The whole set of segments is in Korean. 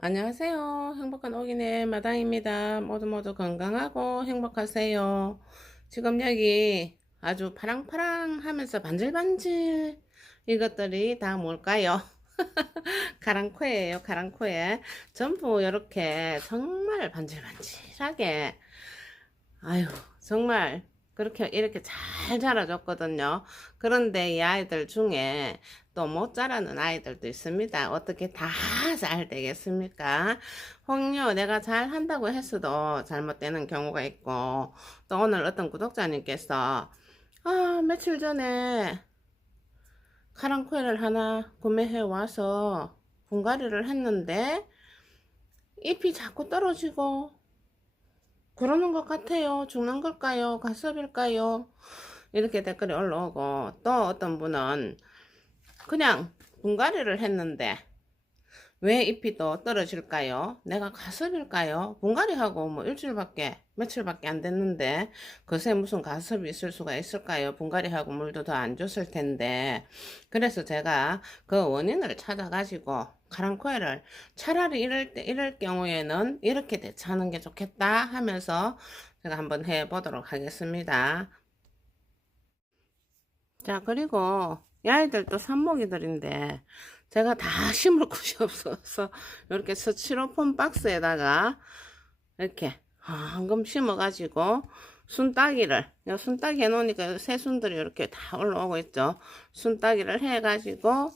안녕하세요. 행복한 오기네 마당입니다. 모두 건강하고 행복하세요. 지금 여기 아주 파랑파랑 하면서 반질반질 이것들이 다 뭘까요? 가랑코예요, 가랑코에. 전부 이렇게 정말 반질반질하게, 아유, 정말 그렇게 이렇게 잘 자라줬거든요. 그런데 이 아이들 중에 또 못 자라는 아이들도 있습니다. 어떻게 다 잘 되겠습니까? 혹요, 내가 잘 한다고 했어도 잘못되는 경우가 있고, 또 오늘 어떤 구독자님께서, 며칠 전에 카랑코에를 하나 구매해 와서 분갈이를 했는데, 잎이 자꾸 떨어지고, 그러는 것 같아요. 죽는 걸까요? 가섭일까요? 이렇게 댓글이 올라오고, 또 어떤 분은 그냥 분갈이를 했는데 왜 잎이 또 떨어질까요? 내가 가섭일까요? 분갈이하고 뭐 일주일밖에 며칠밖에 안 됐는데 그새 무슨 가섭이 있을 수가 있을까요? 분갈이하고 물도 더 안 줬을 텐데. 그래서 제가 그 원인을 찾아가지고 카랑코에를 차라리 이럴 경우에는 이렇게 대처하는 게 좋겠다 하면서 제가 한번 해보도록 하겠습니다. 자, 그리고 이 아이들도 삽목이들인데 제가 다 심을 곳이 없어서 이렇게 스티로폼 박스에다가 이렇게 황금 심어가지고 순따기 해놓으니까 새순들이 이렇게 다 올라오고 있죠. 순따기를 해가지고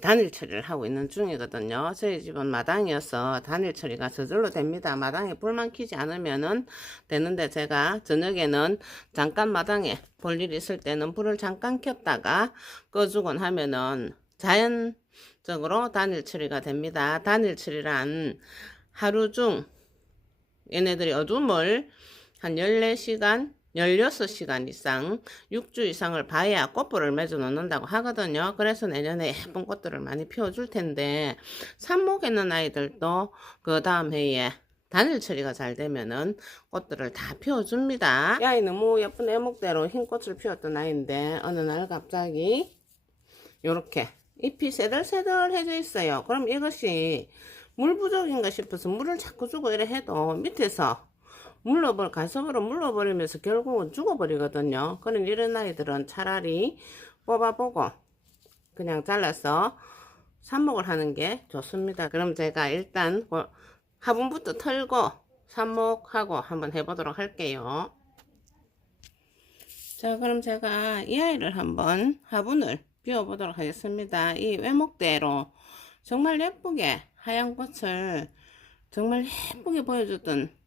단일 처리를 하고 있는 중이거든요. 저희 집은 마당이어서 단일 처리가 저절로 됩니다. 마당에 불만 켜지 않으면은 되는데 제가 저녁에는 잠깐 마당에 볼 일 있을 때는 불을 잠깐 켰다가 꺼주곤 하면은 자연적으로 단일 처리가 됩니다. 단일 처리란 하루 중 얘네들이 어둠을 한 14시간 16시간 이상 6주 이상을 봐야 꽃볼을 맺어 놓는다고 하거든요. 그래서 내년에 예쁜 꽃들을 많이 피워줄 텐데 삽목에 있는 아이들도 그 다음 해에 단일 처리가 잘 되면은 꽃들을 다 피워줍니다. 이 아이 너무 예쁜 애목대로 흰 꽃을 피웠던 아이인데 어느 날 갑자기 요렇게 잎이 새들새들해져 있어요. 그럼 이것이 물 부족인가 싶어서 물을 자꾸 주고 이래 해도 밑에서 가섭으로 물러버리면서 결국은 죽어버리거든요. 그런 이런 아이들은 차라리 뽑아보고 그냥 잘라서 삽목을 하는 게 좋습니다. 그럼 제가 일단 화분부터 털고 삽목하고 한번 해보도록 할게요. 자, 그럼 제가 이 아이를 한번 화분을 비워보도록 하겠습니다. 이 외목대로 정말 예쁘게 하얀 꽃을 정말 예쁘게 보여줬던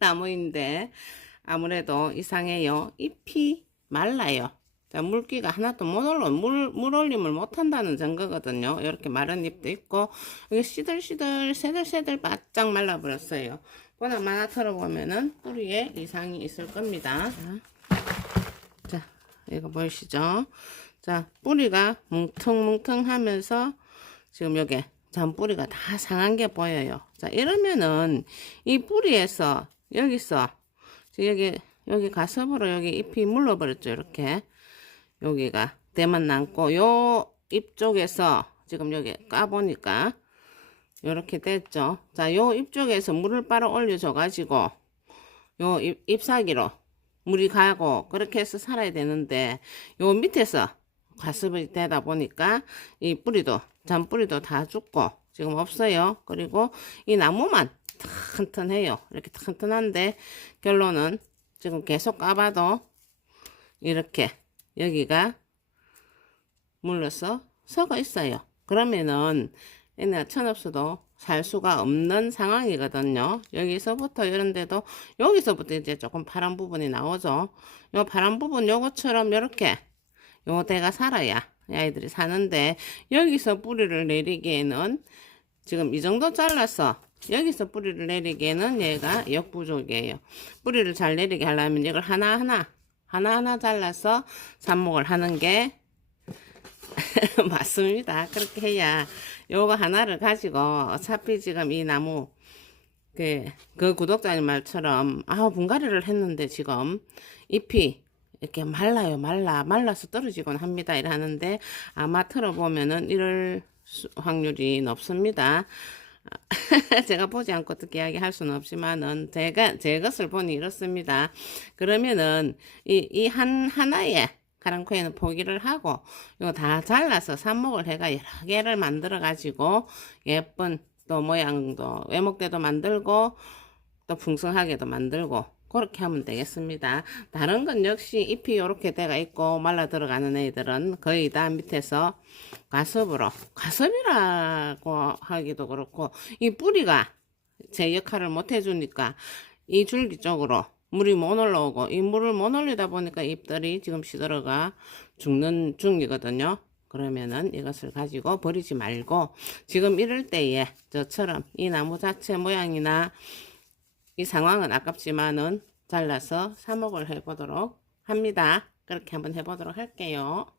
나무인데 아무래도 이상해요. 잎이 말라요. 자, 물기가 하나도 못 올라, 물 올림을 못 한다는 증거거든요. 이렇게 마른 잎도 있고, 이게 시들시들, 새들새들 바짝 말라버렸어요. 보나마나 털어보면은 뿌리에 이상이 있을 겁니다. 자, 이거 보이시죠? 자, 뿌리가 뭉텅뭉텅 하면서 지금 여기 잔뿌리가 다 상한 게 보여요. 자, 이러면은 이 뿌리에서 여기서 여기 가섭으로 여기 잎이 물러버렸죠. 이렇게 여기가 대만 남고 요 잎 쪽에서 지금 여기 까보니까 이렇게 됐죠. 자, 요 잎 쪽에서 물을 빨아 올려줘 가지고 요 잎사귀로 물이 가고 그렇게 해서 살아야 되는데 요 밑에서 가습이 되다 보니까 이 뿌리도 잔뿌리도 다 죽고 지금 없어요. 그리고 이 나무만 튼튼해요. 이렇게 튼튼한데 결론은 지금 계속 까봐도 이렇게 여기가 물러서 썩어 있어요. 그러면은 얘네가 천없어도 살 수가 없는 상황이거든요. 여기서부터 이런데도 여기서부터 이제 조금 파란 부분이 나오죠. 요 파란 부분 요것처럼 이렇게 요 대가 살아야 아이들이 사는데 여기서 뿌리를 내리기에는 지금 이 정도 잘라서 여기서 뿌리를 내리기에는 얘가 역부족이에요. 뿌리를 잘 내리게 하려면 이걸 하나하나 잘라서 삽목을 하는 게 맞습니다. 그렇게 해야 요거 하나를 가지고 어차피 지금 이 나무 그 구독자님 말처럼 분갈이를 했는데 지금 잎이 이렇게 말라서 떨어지곤 합니다. 이러는데 아마 틀어보면은 이럴 확률이 높습니다. 제가 보지 않고 어떻게 이야기할 수는 없지만은 제 것을 보니 이렇습니다. 그러면은 이 하나의 카랑코에는 포기를 하고 이거 다 잘라서 삽목을 해가 여러 개를 만들어 가지고 예쁜 또 모양도 외목대도 만들고 또 풍성하게도 만들고 그렇게 하면 되겠습니다. 다른 건 역시 잎이 이렇게 돼가 있고 말라 들어가는 애들은 거의 다 밑에서 과습이라고 하기도 그렇고 이 뿌리가 제 역할을 못 해주니까 이 줄기 쪽으로 물이 못 올라오고 이 물을 못 올리다 보니까 잎들이 지금 시들어가 죽는 중이거든요. 그러면은 이것을 가지고 버리지 말고 지금 이럴 때에 저처럼 이 나무 자체 모양이나 이 상황은 아깝지만은 잘라서 삽목을 해보도록 합니다. 그렇게 한번 해보도록 할게요.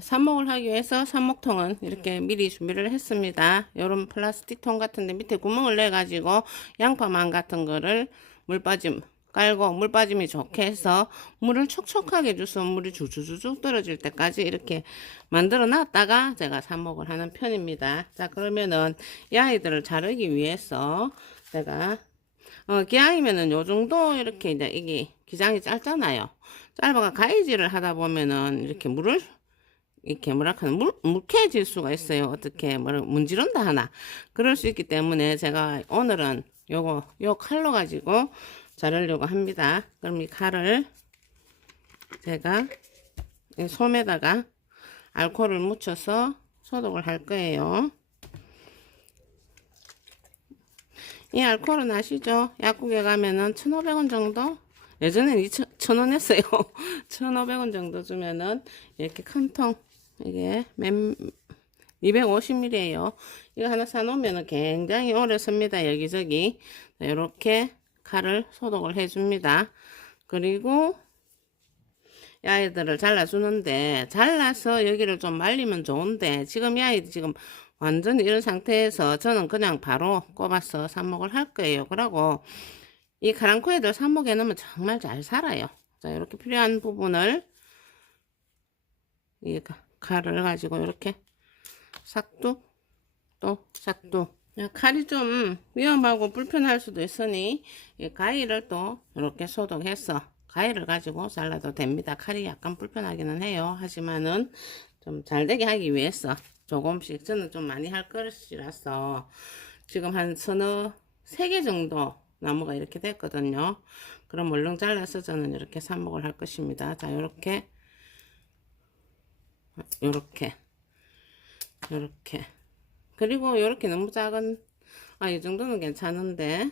삽목을 하기 위해서 삽목통은 이렇게 미리 준비를 했습니다. 요런 플라스틱 통 같은데 밑에 구멍을 내 가지고 양파망 같은 거를 물빠짐 깔고 물빠짐이 좋게 해서 물을 촉촉하게 줘서 물이 주주주죽 떨어질 때까지 이렇게 만들어 놨다가 제가 삽목을 하는 편입니다. 자, 그러면은 이 아이들을 자르기 위해서 제가 기왕이면은 요 정도 이렇게 이제 이게 기장이 짧잖아요. 짧아가 가위질을 하다 보면은 이렇게 물을 이렇게 뭐라 하나 묵해질 수가 있어요. 어떻게 문지른다 하나 그럴 수 있기 때문에 제가 오늘은 요 칼로 가지고 자르려고 합니다. 그럼 이 칼을 제가 이 솜에다가 알코올을 묻혀서 소독을 할 거예요. 이 알코올은 아시죠? 약국에 가면은 1,500원 정도? 예전엔 2,000원 했어요. 1,500원 정도 주면은 이렇게 큰 통, 이게 250ml예요. 이거 하나 사놓으면 굉장히 오래 씁니다. 여기저기. 이렇게 칼을 소독을 해줍니다. 그리고 이 아이들을 잘라주는데 잘라서 여기를 좀 말리면 좋은데 지금 이 아이들 지금 완전히 이런 상태에서 저는 그냥 바로 꼽아서 삽목을 할 거예요. 그러고 이 카랑코에들 삽목해 놓으면 정말 잘 살아요. 자, 이렇게 필요한 부분을 이 칼을 가지고 이렇게 싹둑 또 싹둑. 칼이 좀 위험하고 불편할 수도 있으니 이 가위를 또 이렇게 소독해서 가위를 가지고 잘라도 됩니다. 칼이 약간 불편하기는 해요. 하지만은 좀 잘되게 하기 위해서 조금씩 저는 좀 많이 할 것이라서 지금 한 서너 3개 정도 나무가 이렇게 됐거든요. 그럼 얼른 잘라서 저는 이렇게 삽목을 할 것입니다. 자, 요렇게 그리고 요렇게 너무 작은 이 정도는 괜찮은데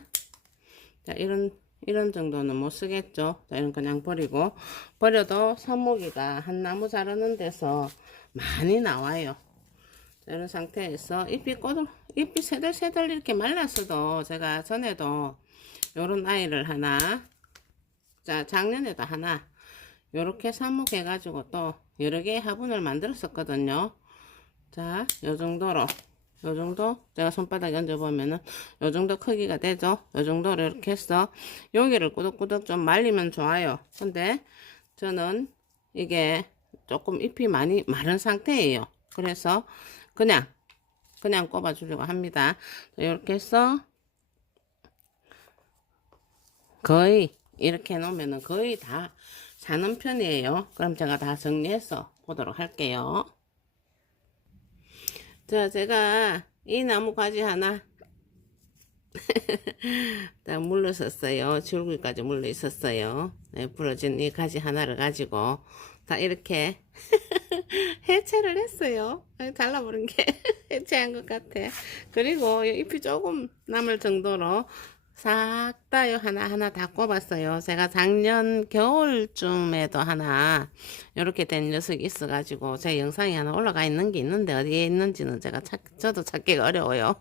자, 이런 정도는 못 쓰겠죠. 자, 이런 그냥 버려도 삽목이가 한 나무 자르는 데서 많이 나와요. 자, 이런 상태에서 잎이 새들새들 이렇게 말랐어도 제가 전에도 요런 아이를 하나, 자, 작년에도 하나 요렇게 삽목해 가지고 또 여러 개의 화분을 만들었었거든요. 자, 요 정도 제가 손바닥에 얹어보면은 요 정도 크기가 되죠. 요 정도로 이렇게 해서 여기를 꾸덕꾸덕 좀 말리면 좋아요. 근데 저는 이게 조금 잎이 많이 마른 상태예요. 그래서 그냥 꼽아 주려고 합니다. 이렇게 해서 거의 이렇게 해놓으면은 거의 다 사는 편이에요. 그럼 제가 다 정리해서 보도록 할게요. 자, 제가 이 나무 가지 하나 다 물렀었어요. 줄기까지 물러 있었어요. 네, 부러진 이 가지 하나를 가지고 다 이렇게 해체를 했어요. 잘라버린 게 해체한 것 같아. 그리고 잎이 조금 남을 정도로 싹 다 하나하나 다 꼽았어요. 제가 작년 겨울쯤에도 하나 이렇게 된 녀석이 있어가지고 제 영상이 하나 올라가 있는 게 있는데 어디에 있는지는 저도 찾기가 어려워요.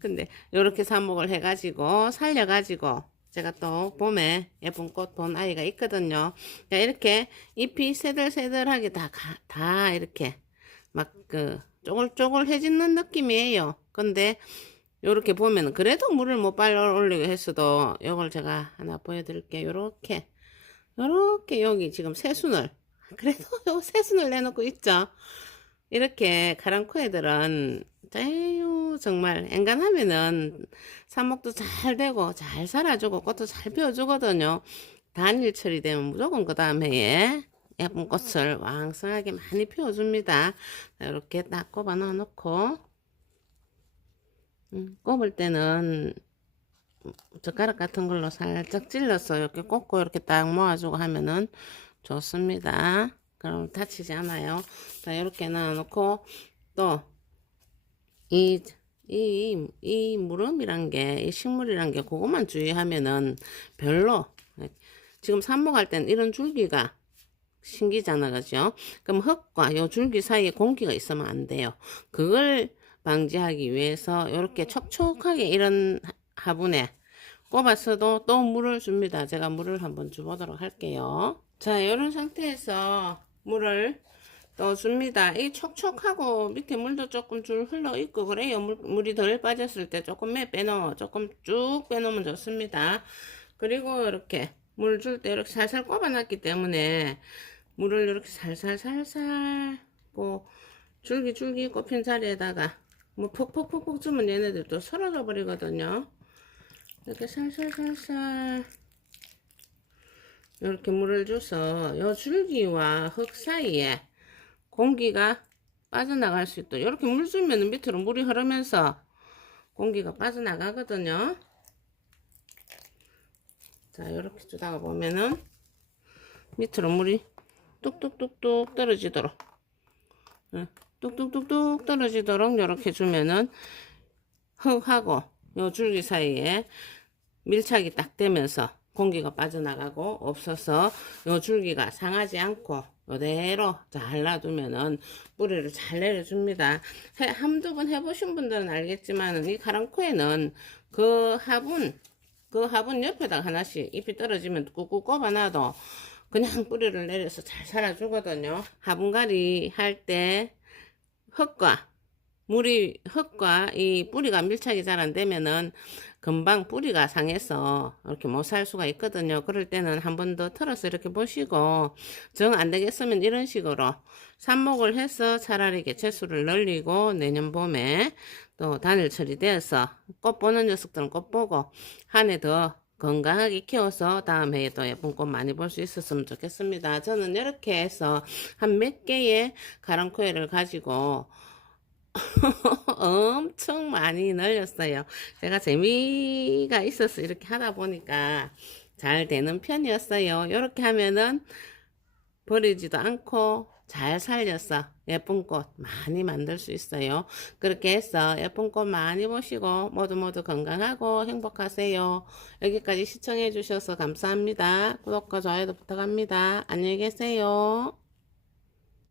근데 이렇게 삽목을 해가지고 살려가지고 제가 또 봄에 예쁜 꽃 본 아이가 있거든요. 이렇게 잎이 새들새들하게 다 이렇게 막 쪼글쪼글해지는 느낌이에요. 근데 요렇게 보면 그래도 물을 못 빨아 올리고 했어도 요걸 제가 하나 보여드릴게요. 요렇게 여기 지금 새순을 그래도 요 새순을 내놓고 있죠. 이렇게 카랑코에들은 에휴 정말 엔간하면은 삽목도 잘 되고 잘 살아주고 꽃도 잘 피워주거든요. 단일철이 되면 무조건 그 다음 해에 예쁜 꽃을 왕성하게 많이 피워줍니다. 이렇게 딱 꼽아 넣어 놓고 꼽을 때는 젓가락 같은 걸로 살짝 찔러서 이렇게 꽂고 이렇게 딱 모아주고 하면은 좋습니다. 그럼 다치지 않아요. 자, 이렇게 넣어놓고 또 이 무름이란 게, 이 식물이란 게 그것만 주의하면은 별로 지금 삽목할 땐 이런 줄기가 신기잖아, 그죠? 그럼 흙과 요 줄기 사이에 공기가 있으면 안 돼요. 그걸 방지하기 위해서 이렇게 촉촉하게 이런 화분에 꼽았어도 또 물을 줍니다. 제가 물을 한번 줘보도록 할게요. 자, 이런 상태에서 물을 넣어줍니다. 이 촉촉하고 밑에 물도 조금 줄 흘러 있고 그래요. 물이 덜 빠졌을 때 조금 빼놓어, 조금 쭉 빼놓으면 좋습니다. 그리고 이렇게 물 줄 때 이렇게 살살 꼽아놨기 때문에 물을 이렇게 살살살살 뭐 줄기 꼽힌 자리에다가 뭐 푹푹푹푹 주면 얘네들도 사라져 버리거든요. 이렇게 살살살살 이렇게 물을 줘서 요 줄기와 흙 사이에 공기가 빠져나갈 수 있도록 이렇게 물 주면 밑으로 물이 흐르면서 공기가 빠져나가거든요. 자, 이렇게 주다가 보면은 밑으로 물이 뚝뚝뚝뚝 떨어지도록 뚝뚝뚝뚝 떨어지도록 이렇게 주면은 흙하고 요 줄기 사이에 밀착이 딱 되면서 공기가 빠져나가고 없어서 요 줄기가 상하지 않고 이대로 잘 놔두면은 뿌리를 잘 내려줍니다. 한두 번 해보신 분들은 알겠지만 이 카랑코에는 그 화분 옆에다가 하나씩 잎이 떨어지면 꾹꾹 꼽아놔도 그냥 뿌리를 내려서 잘 살아주거든요. 화분갈이 할 때 흙과 이 뿌리가 밀착이 잘 안 되면은 금방 뿌리가 상해서 이렇게 못 살 수가 있거든요. 그럴 때는 한 번 더 털어서 이렇게 보시고 정 안 되겠으면 이런 식으로 삽목을 해서 차라리 개체수를 늘리고 내년 봄에 또 단일 처리되어서 꽃 보는 녀석들은 꽃 보고 한 해 더 건강하게 키워서 다음 해에 또 예쁜 꽃 많이 볼 수 있었으면 좋겠습니다. 저는 이렇게 해서 한 몇 개의 가랑코에를 가지고 엄청 많이 늘렸어요. 제가 재미가 있어서 이렇게 하다 보니까 잘 되는 편이었어요. 이렇게 하면은 버리지도 않고 잘 살려서 예쁜 꽃 많이 만들 수 있어요. 그렇게 해서 예쁜 꽃 많이 보시고 모두 건강하고 행복하세요. 여기까지 시청해 주셔서 감사합니다. 구독과 좋아요도 부탁합니다. 안녕히 계세요.